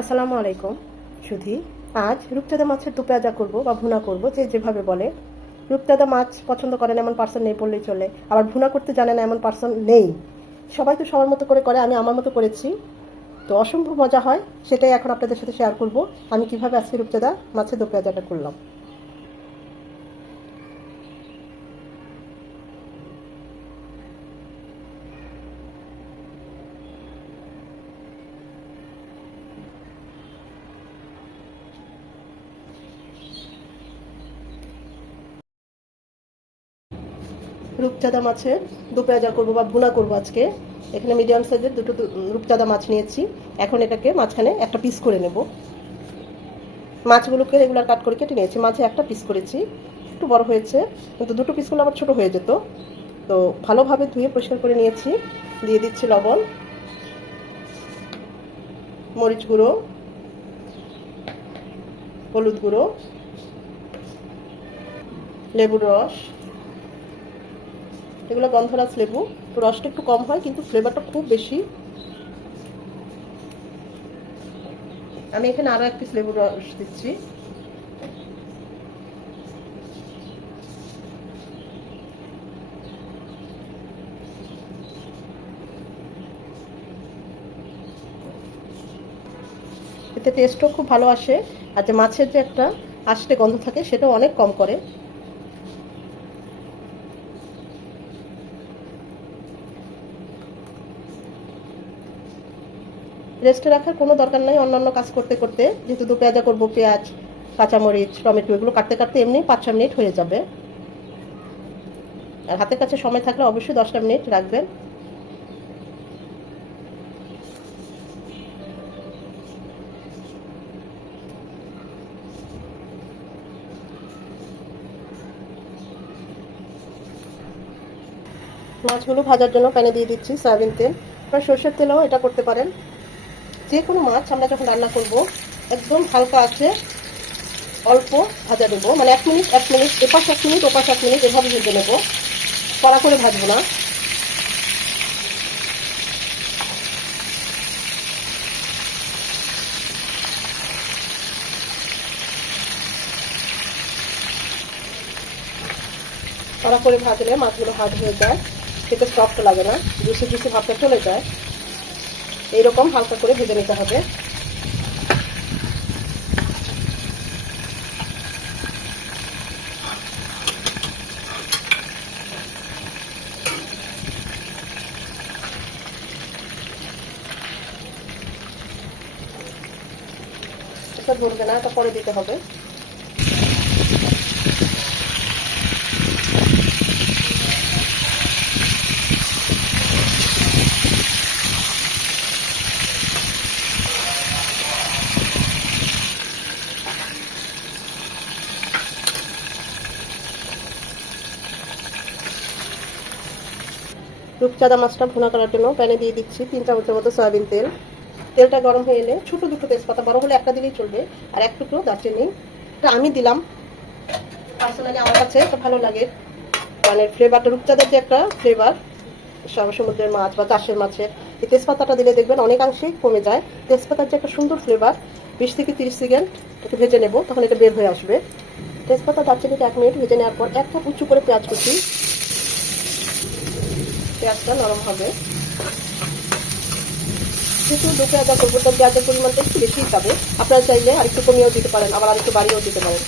আসসালামু আলাইকুম সুধী। আজ রূপচাঁদা মাছের দু পেঁয়াজা করবো বা ভুনা করবো, যে যেভাবে বলে। রূপচাঁদা মাছ পছন্দ করেন এমন পার্সন নেই বললেই চলে, আবার ভুনা করতে জানে না এমন পার্সন নেই। সবাই তো সবার মতো করে, আমি আমার মতো করেছি, তো অসম্ভব মজা হয়। সেটাই এখন আপনাদের সাথে শেয়ার করব, আমি কিভাবে আজকে রূপচাঁদা মাছের দু পেঁয়াজাটা করলাম। রূপচাঁদা মাছের দু পেঁয়াজা করবো বা ভুনা করবো আজকে। এখানে মিডিয়াম সাইজের দুটো রূপচাঁদা মাছ নিয়েছি। এখন এটাকে মাঝখানে একটা পিস করে নেব। মাছগুলোকে রেগুলার কাট করে কেটে নিয়েছি, মাঝে একটা পিস করেছি, একটু বড় হয়েছে, কিন্তু দুটো পিস করলে আবার ছোটো হয়ে যেত। তো ভালোভাবে ধুয়ে পরিষ্কার করে নিয়েছি। দিয়ে দিচ্ছি লবণ, মরিচ গুঁড়ো, হলুদ গুঁড়ো, লেবুর রস। এগুলো গন্ধরাজ লেবু, তো রসটা একটু কম হয় কিন্তু ফ্লেভারটা খুব বেশি। আমি এখানে আরও এক পিস লেবুর রস দিচ্ছি। এতে টেস্টও খুব ভালো আসে, আর যে মাছের যে একটা আষ্টে গন্ধ থাকে সেটাও অনেক কম করে। রেস্টে রাখার কোনো দরকার নাই অন্যান্য কাজ করতে করতে, যেহেতু দু পেঁয়াজা করবো, পেঁয়াজ, কাঁচামরিচ, টমেটো এগুলো কাটতে কাটতে এমনি 5-6 মিনিট হয়ে যাবে। আর হাতের কাছে সময় থাকলে অবশ্যই 10টা মিনিট রাখবেন। মাছগুলো ভাজার জন্য প্যানে দিয়ে দিচ্ছি সয়াবিন তেল, বা সরষের তেলেও এটা করতে পারেন। যে কোনো মাছ আমরা যখন রান্না করব একদম হালকা আছে অল্প ভাজা দেবো, মানে 1 মিনিট এপাশ 1 মিনিট ওপাশ 1 মিনিট এভাবে ভেজে নেবো, কড়া করে ভাজবো না। কড়া করে ভাজলে মাছগুলো হার্ড হয়ে যায়, খেতে সফট লাগে না, জুসি জুসি ভাবটা চলে যায়। এইরকম হালকা করে ভেজে নিতে হবে। এটা ধরবে না, এটা পরে দিতে হবে। রূপচাঁদা মাছটা ভুনা করার জন্য প্যানে দিয়ে দিচ্ছি 3 চামচের মতো সয়াবিন তেল। তেলটা গরম হয়ে এলে ছোটো দুটো তেজপাতা, বড় হলে একটা দিলেই চলবে, আর এক টুকরো দারচিনি। এটা আমি দিলাম, পার্সোনালি আমার কাছে এটা ভালো লাগে, মানে ফ্লেভারটা রূপচাঁদার যে একটা ফ্লেভার সমুদ্রের মাছ বা চাষের মাছের, এই তেজপাতাটা দিলে দেখবেন অনেকাংশেই কমে যায়। তেজপাতার যে একটা সুন্দর ফ্লেভার, 20 থেকে 30 সেকেন্ড একটু ভেজে নেব, তখন এটা বের হয়ে আসবে। তেজপাতা দারচিনিটা 1 মিনিট ভেজে নেওয়ার পর একটা উঁচু করে পেঁয়াজ কুচি, পেঁয়াজটা নরম হবে। যেহেতু দু পেঁয়াজা করবো তো পেঁয়াজের পরিমাণটা একটু বেশিই খাবে, আপনারা চাইলে আরেকটু কমিয়েও দিতে পারেন, আবার আরেকটু বাড়িয়েও দিতে পারেন।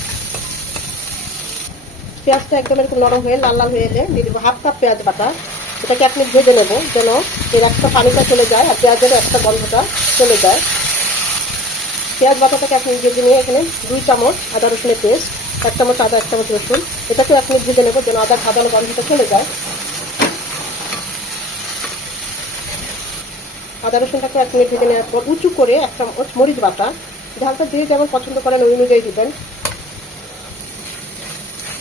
পেঁয়াজটা একদম এরকম নরম হয়ে লাল লাল হয়ে এলে দিয়ে দেবো 1/2 কাপ পেঁয়াজ বাটা। এটাকে 1 মিনিট ভেজে নেবো, যেন এর একটা পানিটা চলে যায় আর পেঁয়াজের একটা গন্ধটা চলে যায়। পেঁয়াজ বাটাটাকে 1 মিনিট ভেজে নিয়ে এখানে 2 চামচ আদা রসুনের পেস্ট, 1 চামচ আদা, 1 চামচ রসুন, এটাকে 1 মিনিট ভেজে নেবো যেন আদার সাধারণ গন্ধটা চলে যায়। আদা রসুনটাকে 1 মিনিট ভেজে নেওয়ার পর উঁচু করে 1 চামচ মরিচ বাটা, ঝালটা যে যেমন পছন্দ করেন ওই অনুযায়ী দিবেন।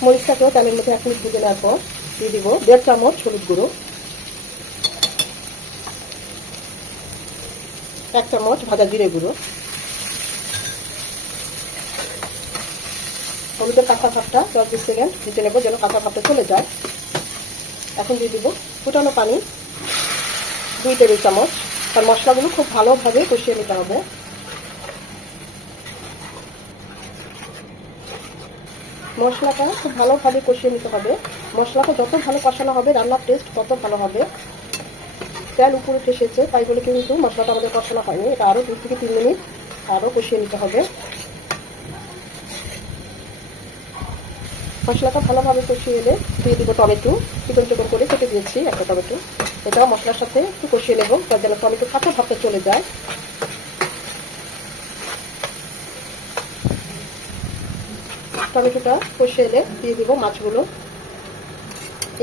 মরিচটাকেও তেলের মধ্যে 1 মিনিট ভেজে নেওয়ার পর দিয়ে দিব 1.5 চামচ হলুদ গুঁড়ো, 1 চামচ ভাজা জিরে গুঁড়ো। হলুদের কাঁচা ভাবটা 10-20 সেকেন্ড ভেজে নেবো যেন কাঁচা ভাবটা চলে যায়। এখন দিয়ে দিব ফুটানো পানি 2 টেবিল চামচ, আর মশলাগুলো খুব ভালোভাবে কষিয়ে নিতে হবে। মশলাটা খুব ভালোভাবে কষিয়ে নিতে হবে। মশলাটা যত ভালো কষানো হবে রান্নার টেস্ট তত ভালো হবে। তেল উপরে উঠে এসেছে, তাই বলে কিন্তু মশলাটা আমাদের কষানো হয়নি। এটা আরও 2 থেকে 3 মিনিট আরও কষিয়ে নিতে হবে। মশলাটা ভালোভাবে কষিয়ে এলে দিয়ে দিব টমেটো। চিকন চিকন করে কেটে দিয়েছি একটা টমেটো। এটাও মশলার সাথে একটু কষিয়ে নেব, তার যেন টমেটো কাঁচা ভাবটা চলে যায়। টমেটোটা কষিয়ে এলে দিয়ে দিব মাছগুলো।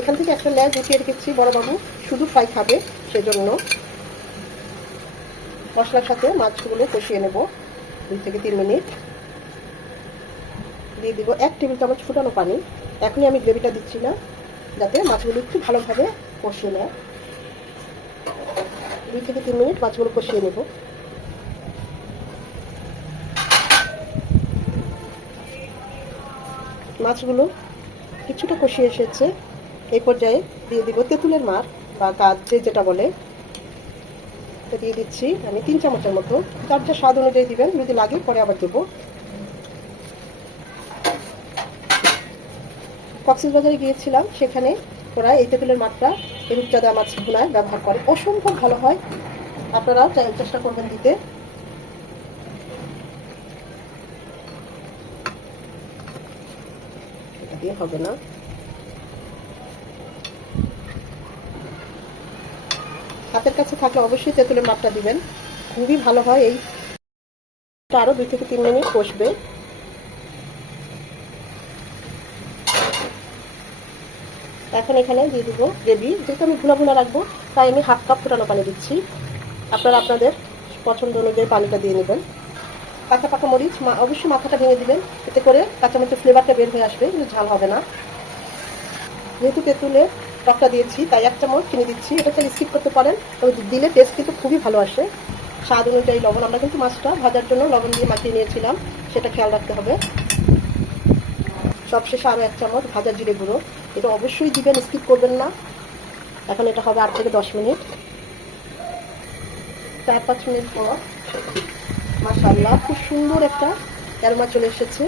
এখান থেকে একটা লেজ উঠিয়ে রেখেছি বড়বাবু শুধু ফ্রাই খাবে, সেজন্য মশলার সাথে মাছগুলো কষিয়ে নেব 2 থেকে 3 মিনিট। দিয়ে দিব 1 টেবিল চামচ ফুটানো পানি। এখনই আমি গ্রেভিটা দিচ্ছি না, যাতে মাছগুলো একটু ভালোভাবে কষিয়ে নেয়। 2 থেকে 3 মিনিট মাছগুলো কষিয়ে নেব। মাছগুলো কিছুটা কষিয়ে এসেছে, এই পর্যায়ে দিয়ে দিব তেঁতুলের মার বা কাজ যেটা বলে, দিয়ে দিচ্ছি আমি 3 চামচের মতো। যার যা স্বাদ অনুযায়ী দিবেন, যদি লাগে পরে আবার দেবো। কক্সবাজারে গিয়েছিলাম, সেখানে ওরা এই তেঁতুলের মাত্রা এই রূপচাঁদা মাছ ভুনায় ব্যবহার করে, অসম্ভব ভালো হয়। আপনারাও চেষ্টা করবেন দিতে। এটা দিয়ে হবে না। হাতের কাছে থাকলে অবশ্যই তেঁতুলের মাত্রা দিবেন, খুবই ভালো হয়। এই আরও 2 থেকে 3 মিনিট কষবে। এখন এখানে দিয়ে দিব গ্রেভি। যেহেতু আমি ভুনা ভুনা রাখবো, তাই আমি 1/2 কাপ ফুটানো পানি দিচ্ছি। আপনারা আপনাদের পছন্দ অনুযায়ী পানিটা দিয়ে নেবেন। কাঁচা পাকা মরিচ অবশ্যই মাথাটা ভেঙে দিবেন, এতে করে কাঁচামরিচের ফ্লেভারটা বের হয়ে আসবে, কিন্তু ঝাল হবে না। যেহেতু তেঁতুলের টকটা দিয়েছি, তাই 1 চামচ চিনি দিচ্ছি। এটা চাইলে স্কিপ করতে পারেন, তবে দিলে টেস্ট কিন্তু খুবই ভালো আসে। স্বাদ অনুযায়ী লবণ, আমরা কিন্তু মাছটা ভাজার জন্য লবণ দিয়ে মাখিয়ে নিয়েছিলাম, সেটা খেয়াল রাখতে হবে। সবশেষে আরও 1 চামচ ভাজা জিরে গুঁড়ো, এটা অবশ্যই দিবেন, স্কিপ করবেন না। এখন এটা হবে 8 থেকে 10 মিনিট। 4-5 মিনিট পর মাশাআল্লাহ খুব সুন্দর একটা অ্যারোমা চলে এসেছে।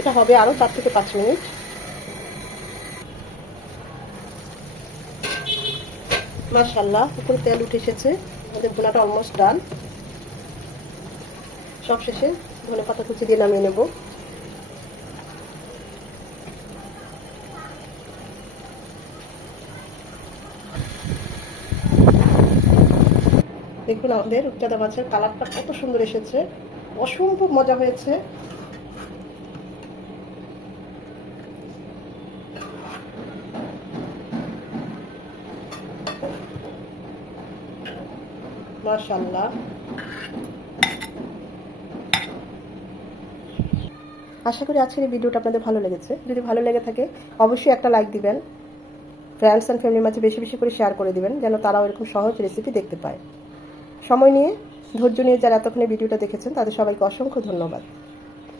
এটা হবে আরও 4 থেকে 5 মিনিট। মাশাআল্লাহ উপরে তেল উঠে এসেছে, আমাদের ভুনাটা অলমোস্ট ডান। সবশেষে ধনেপাতা কুচি দিয়ে নামিয়ে নেব। দেখুন আমাদের রূপচাঁদা মাছের কালারটা কত সুন্দর এসেছে, অসম্ভব মজা হয়েছে। মাশাআল্লাহ। আশা করি আজকের এই ভিডিওটা আপনাদের ভালো লেগেছে। যদি ভালো লেগে থাকে অবশ্যই একটা লাইক দিবেন। ফ্রেন্ডস অ্যান্ড ফ্যামিলির মাঝে বেশি বেশি করে শেয়ার করে দিবেন, যেন তারাও এরকম সহজ রেসিপি দেখতে পায়। সময় নিয়ে ধৈর্য নিয়ে যারা এতক্ষণে ভিডিওটা দেখেছেন, তাদের সবাইকে অসংখ্য ধন্যবাদ।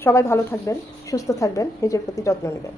সবাই ভালো থাকবেন, সুস্থ থাকবেন, নিজের প্রতি যত্ন নেবেন।